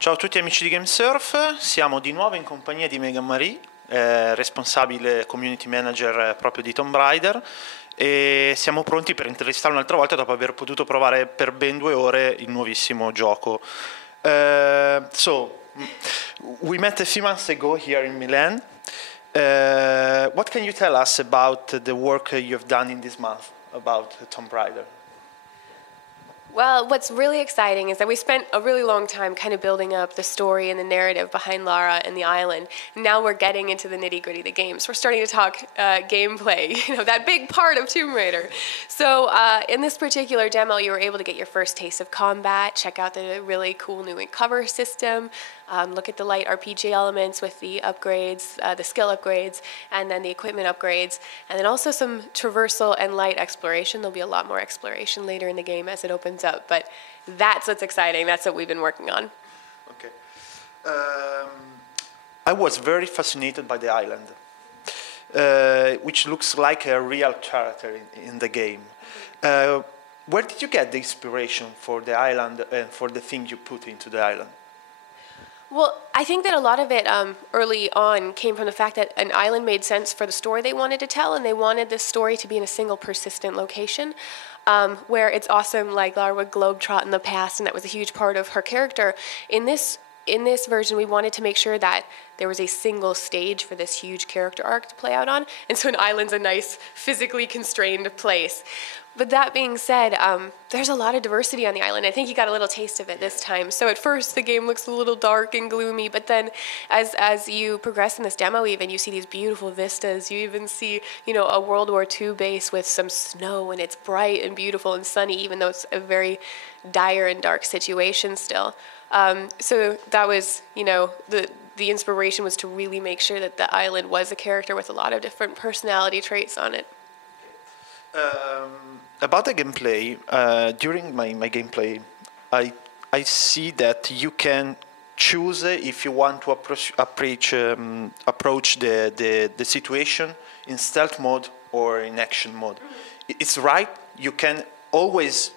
Ciao a tutti amici di GameSurf, siamo di nuovo in compagnia di Meagan Marie, responsabile community manager proprio di Tomb Raider, e siamo pronti per intervistare un'altra volta dopo aver potuto provare per ben 2 ore il nuovissimo gioco. We met a few months ago here in Milan. What can you tell us about the work you've done in this month about Tomb Raider? Well, what's really exciting is that we spent a really long time kind of building up the story and the narrative behind Lara and the island. Now we're getting into the nitty-gritty of the games. We're starting to talk gameplay, that big part of Tomb Raider. So in this particular demo, you were able to get your first taste of combat, check out the really cool new cover system, look at the light RPG elements with the upgrades, the skill upgrades, and then the equipment upgrades, and then also some traversal and light exploration. There'll be a lot more exploration later in the game as it opens up, but that's what's exciting. That's what we've been working on. Okay. I was very fascinated by the island, which looks like a real character in the game. Where did you get the inspiration for the island and for the thing you put into the island? Well, I think that a lot of it early on came from the fact that an island made sense for the story they wanted to tell, and they wanted this story to be in a single persistent location, where it's awesome, like Lara would globetrot in the past, and that was a huge part of her character. In this version, we wanted to make sure that there was a single stage for this huge character arc to play out on, and so an island's a nice, physically constrained place. But that being said, there's a lot of diversity on the island. I think you got a little taste of it this time. So at first, the game looks a little dark and gloomy, but then as you progress in this demo even, you see these beautiful vistas. You even see, a World War II base with some snow, and it's bright and beautiful and sunny, even though it's a very dire and dark situation still. So that was, the inspiration was to really make sure that the island was a character with a lot of different personality traits on it. About the gameplay, during my gameplay, I see that you can choose if you want to approach the situation in stealth mode or in action mode. It's right, you can always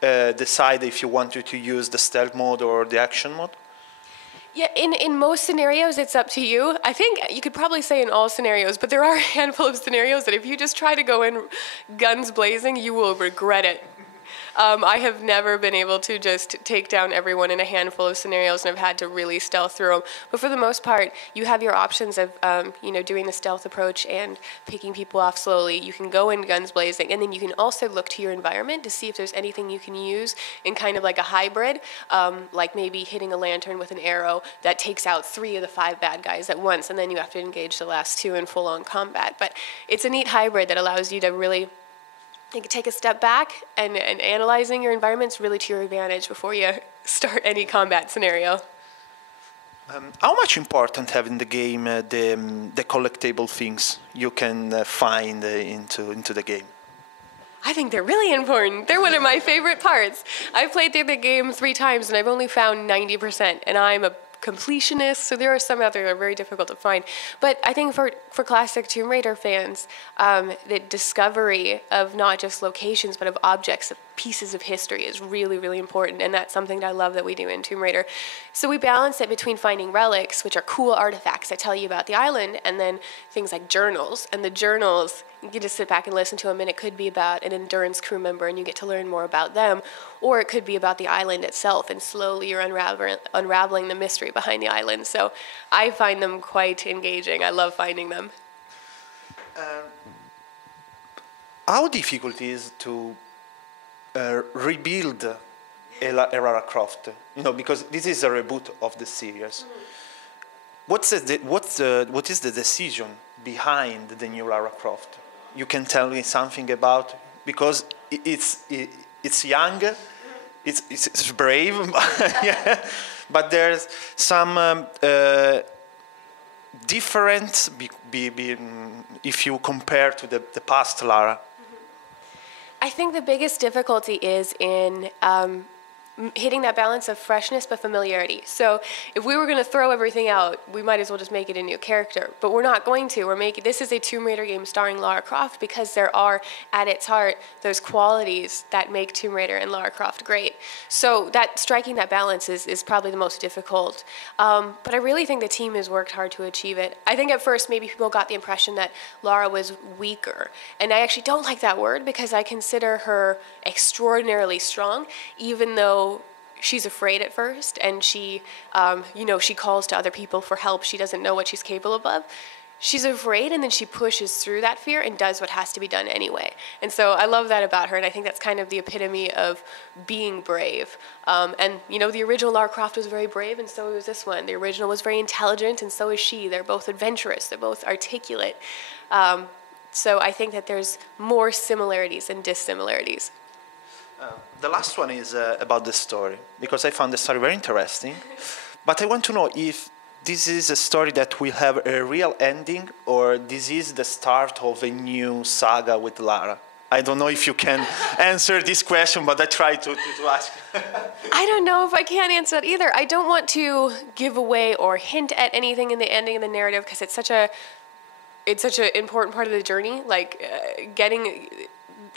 decide if you want to use the stealth mode or the action mode? Yeah, in most scenarios, it's up to you. I think you could probably say in all scenarios, but there are a handful of scenarios that if you just try to go in guns blazing, you will regret it. I have never been able to just take down everyone in a handful of scenarios, and I've had to really stealth through them. But for the most part, you have your options of, doing the stealth approach and picking people off slowly. You can go in guns blazing, and then you can also look to your environment to see if there's anything you can use in kind of like a hybrid, like maybe hitting a lantern with an arrow that takes out 3 of the 5 bad guys at once, and then you have to engage the last 2 in full-on combat. But it's a neat hybrid that allows you to really take a step back and analyzing your environments really to your advantage before you start any combat scenario. How much important have in the game the collectible things you can find into the game? I think they're really important. They're one of my favorite parts. I've played through the game 3 times and I've only found 90%, and I'm a completionist, so there are some out there that are very difficult to find. But I think for classic Tomb Raider fans, the discovery of not just locations, but of objects, of pieces of history is really, really important, and that's something that I love that we do in Tomb Raider. So we balance it between finding relics, which are cool artifacts that tell you about the island, and then things like journals. And the journals, you get to sit back and listen to them, and it could be about an endurance crew member, and you get to learn more about them, or it could be about the island itself, and slowly you're unraveling the mystery behind the island. So I find them quite engaging. I love finding them. How difficult is to rebuild a Lara Croft? Because this is a reboot of the series. What is the decision behind the new Lara Croft? You can tell me something about, because it's young, it's brave, yeah, but there's some difference if you compare to the past Lara. I think the biggest difficulty is in hitting that balance of freshness but familiarity. So if we were going to throw everything out, we might as well just make it a new character. But we're not going to. This is a Tomb Raider game starring Lara Croft because there are, at its heart, those qualities that make Tomb Raider and Lara Croft great. So that striking that balance is probably the most difficult. But I really think the team has worked hard to achieve it. I think at first maybe people got the impression that Lara was weaker. And I actually don't like that word because I consider her extraordinarily strong, even though she's afraid at first, and she calls to other people for help. She doesn't know what she's capable of. She's afraid, and then she pushes through that fear and does what has to be done anyway. And so I love that about her, and I think that's kind of the epitome of being brave. The original Lara Croft was very brave, and so was this one. The original was very intelligent, and so is she. They're both adventurous. They're both articulate. So I think that there's more similarities than dissimilarities. The last one is about the story, because I found the story very interesting. But I want to know if this is a story that will have a real ending, or this is the start of a new saga with Lara. I don't know if you can answer this question, but I try to ask. I don't know if I can answer that either. I don't want to give away or hint at anything in the ending of the narrative because it's such an important part of the journey.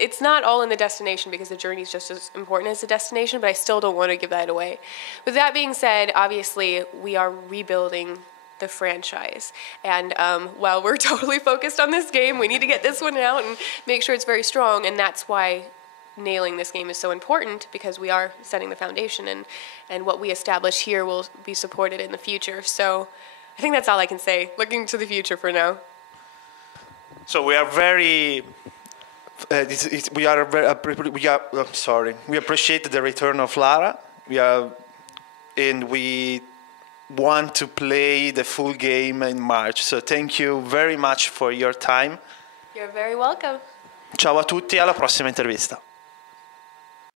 It's not all in the destination because the journey is just as important as the destination, but I still don't want to give that away. With that being said, obviously, we are rebuilding the franchise. And while we're totally focused on this game, we need to get this one out and make sure it's very strong. And that's why nailing this game is so important, because we are setting the foundation, and what we establish here will be supported in the future. So I think that's all I can say, looking to the future for now. So we are very... we appreciate the return of Lara. And we want to play the full game in March. So thank you very much for your time. You're very welcome. Ciao a tutti, alla prossima intervista.